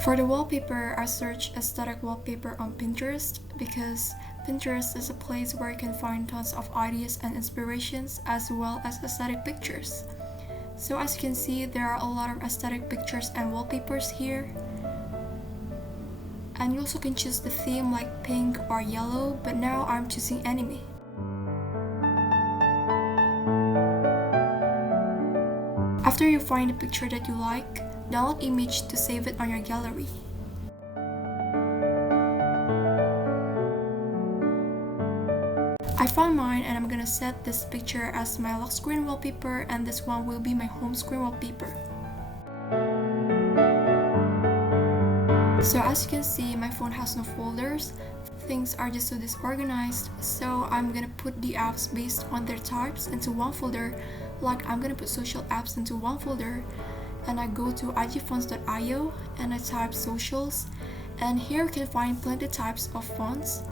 For the wallpaper, I searched aesthetic wallpaper on Pinterest because Pinterest is a place where you can find tons of ideas and inspirations as well as aesthetic pictures. So as you can see, there are a lot of aesthetic pictures and wallpapers here. And you also can choose the theme like pink or yellow, but now I'm choosing anime. After you find a picture that you like, download image to save it on your gallery. I found mine and I'm gonna set this picture as my lock screen wallpaper, and this one will be my home screen wallpaper. So as you can see, my phone has no folders. Things are just so disorganized, so I'm gonna put the apps based on their types into one folder. Like I'm gonna put social apps into one folder, and I go to igfonts.io and I type socials, and here you can find plenty types of fonts.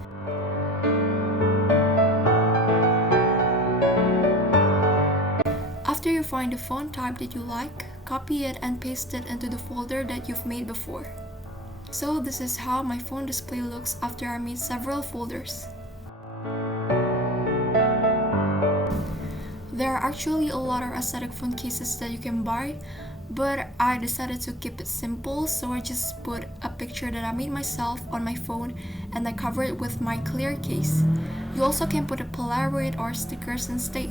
After you find the font type that you like, copy it and paste it into the folder that you've made before. So this is how my phone display looks after I made several folders. There are actually a lot of aesthetic phone cases that you can buy, but I decided to keep it simple, so I just put a picture that I made myself on my phone and I cover it with my clear case. You also can put a Polaroid or stickers instead.